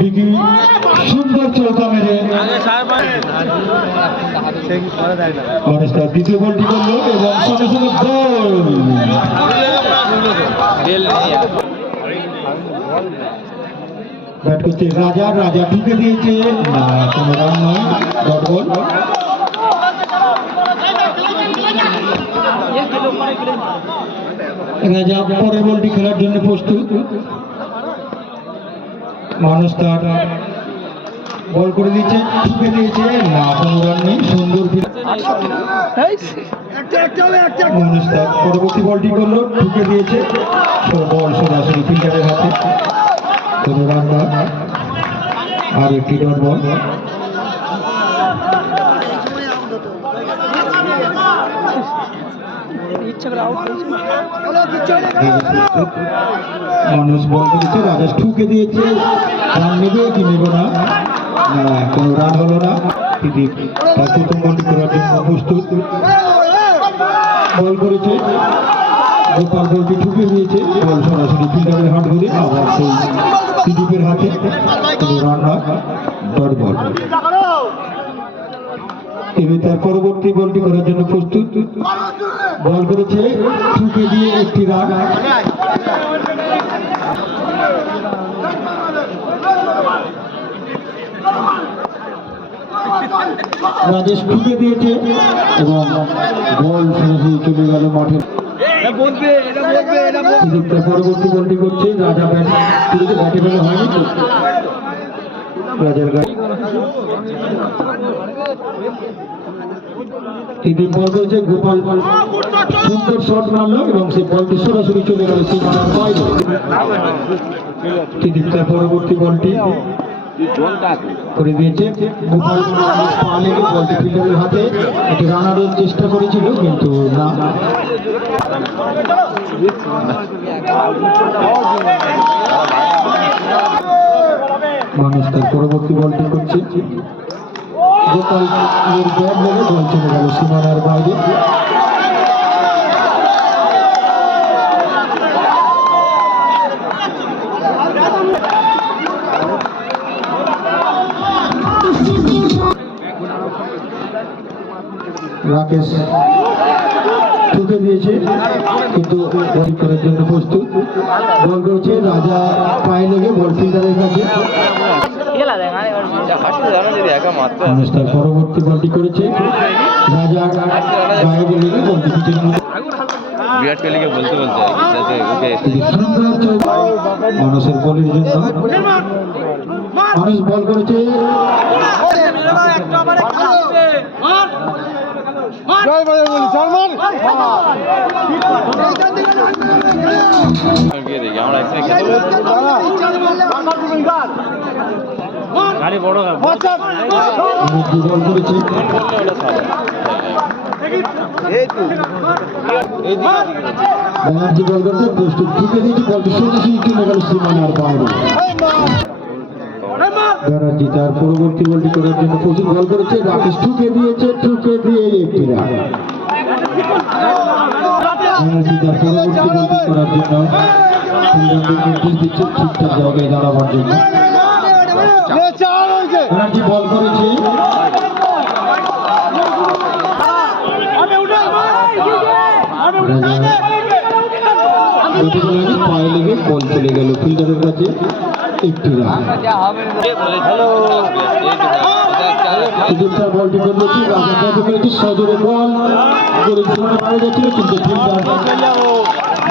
দিকে সুন্দর চৌকা মেরে গণেশদা দ্বিতীয় বলটি করলো এবং সঙ্গে সঙ্গে গোল। ব্যাট করছে রাজা, রাজা ঢুকে দিয়েছে, না কোনো রান নয়, ডট বল। রাজা পরের বলটি খেলার জন্য প্রস্তুত। মানুষ তার বল করে দিয়েছে, ঢুকে দিয়েছে, না কোনো রান নেই, সুন্দর মানুষ তার পরবর্তী বলটি করলো, ঢুকে দিয়েছে, বল সরাসরি ফিল্ডারের হাতে, কোনো রান নয়, আর একটি ডট বল। মানুষ বল করেছে, রাজা ঠুকে দিয়েছে, রান নেবে কি নেব না, কোনো রান হলো না। তার প্রথম বলটি করার জন্য প্রস্তুত। বল করেছে গোপাল, বলটি ঠুকে দিয়েছে, বল সরাসরি ফিল্ডারের হাত ধরে আবার সেই ত্রিদীপের হাতে, কোনো রান নয়, ডট বল। তিনি তার পরবর্তী বলটি করার জন্য প্রস্তুত। বল করেছে, ঠুকে দিয়ে একটি রান। রাজেশ ঠুকে দিয়েছে এবং বল সরাসরি চলে গেল মাঠে। পরবর্তী বলটি করছে রাজা, ব্যাটে বেলা হয়নি তো রাজার গায়ে তিনি বল করেছে, গোপাল সুন্দর শট মারলো এবং সেই বলটি সরাসরি চলে গেল সীমানার বাইরে। তার পরবর্তী বলটি করে দিয়েছে, গোপাল পা লেগে বলটি ফিল্ডারের হাতে, এটি রানারের চেষ্টা করেছিল কিন্তু না। মানুষ তার পরবর্তী বলটি করছে, গোপাল ব্যাট লেগে বল চলে গেল সীমানার বাইরে। রাকেশ ঠুকে দিয়েছে কিন্তু বল করার জন্য প্রস্তুত। বল করেছে রাজা, পায়ে লেগে বল ফিল্ডারের কাছে। তার পরবর্তী বলটি করেছে রাজা, গায়ে লেগে বলটি পিছনে মানুষের বলের জন্য। মানুষ বল করেছে, ব্যানার্জি বল করতে প্রস্তুত, ঢুকে দিয়েছে, বলটি সোজাসুজি চলে গেল সীমানার বাইরে। ব্যানার্জি তার পরবর্তী বলটি করার জন্য প্রচুর বল করেছে, রাকেশ ঠুকে দিয়েছে, ঠুকে দিয়ে একটি রান। ব্যানার্জি তার পরবর্তী বলটি করার জন্য ফিল্ডারদের নির্দেশ দিচ্ছে ঠিকঠাক জায়গায় দাঁড়াবার জন্য। ব্যানার্জি বল করেছে, পায়ে লেগে বল চলে গেল ফিল্ডারের কাছে, একটি রান। বলটি করলেছি, সজোরে বল করে মারা যাচ্ছিল কিন্তু ফিল্ডার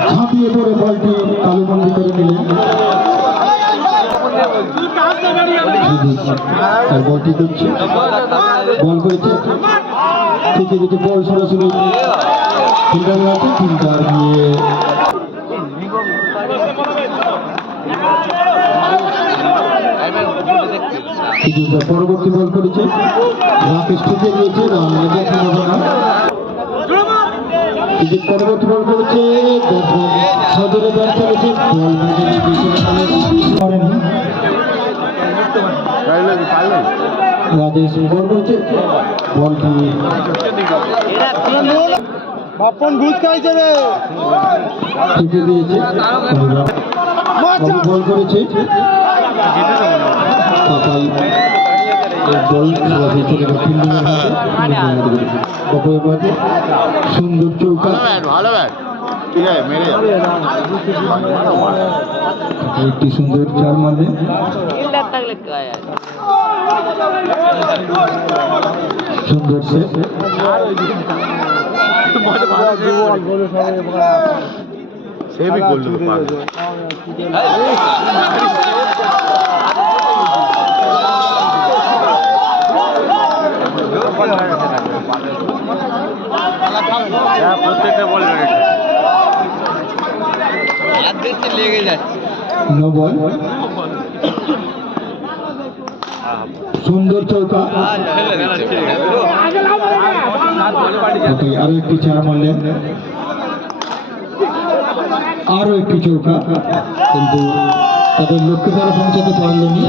ঝাঁপিয়ে পড়ে বলটি তালুবন্দি করে নিলেন। বলটি করছে, বল করেছে, থেকে দিতে বল সরাসরি ফিল্ডারের আছে, ফিল্ডার গিয়ে পরবর্তী বল করেছে, রাকেশ ঠুকে দিয়েছে, রান লেগে পরবর্তী বল করেছে, সজোরে ব্যাট করেছে, বল রাজেশ বল করেছে, বলটি ঠুকে দিয়েছে, বল করেছে, পাপাই বল সরাসরি চলে গেল ফিল্ডিংয়ের হাতে অপরের মাঝে সুন্দর চৌকা ভালো ব্যাট ঠিক আছে মেরে একটি সুন্দর চার মাঝে সুন্দর সে সেভি করলো প্রত্যেকটা বল লেগে যাচ্ছে নো বল সুন্দর চৌকা আরো একটি চার মারলেন আরো একটি চৌকা কিন্তু তাদের লক্ষ্যে তারা পৌঁছাতে পারলেনি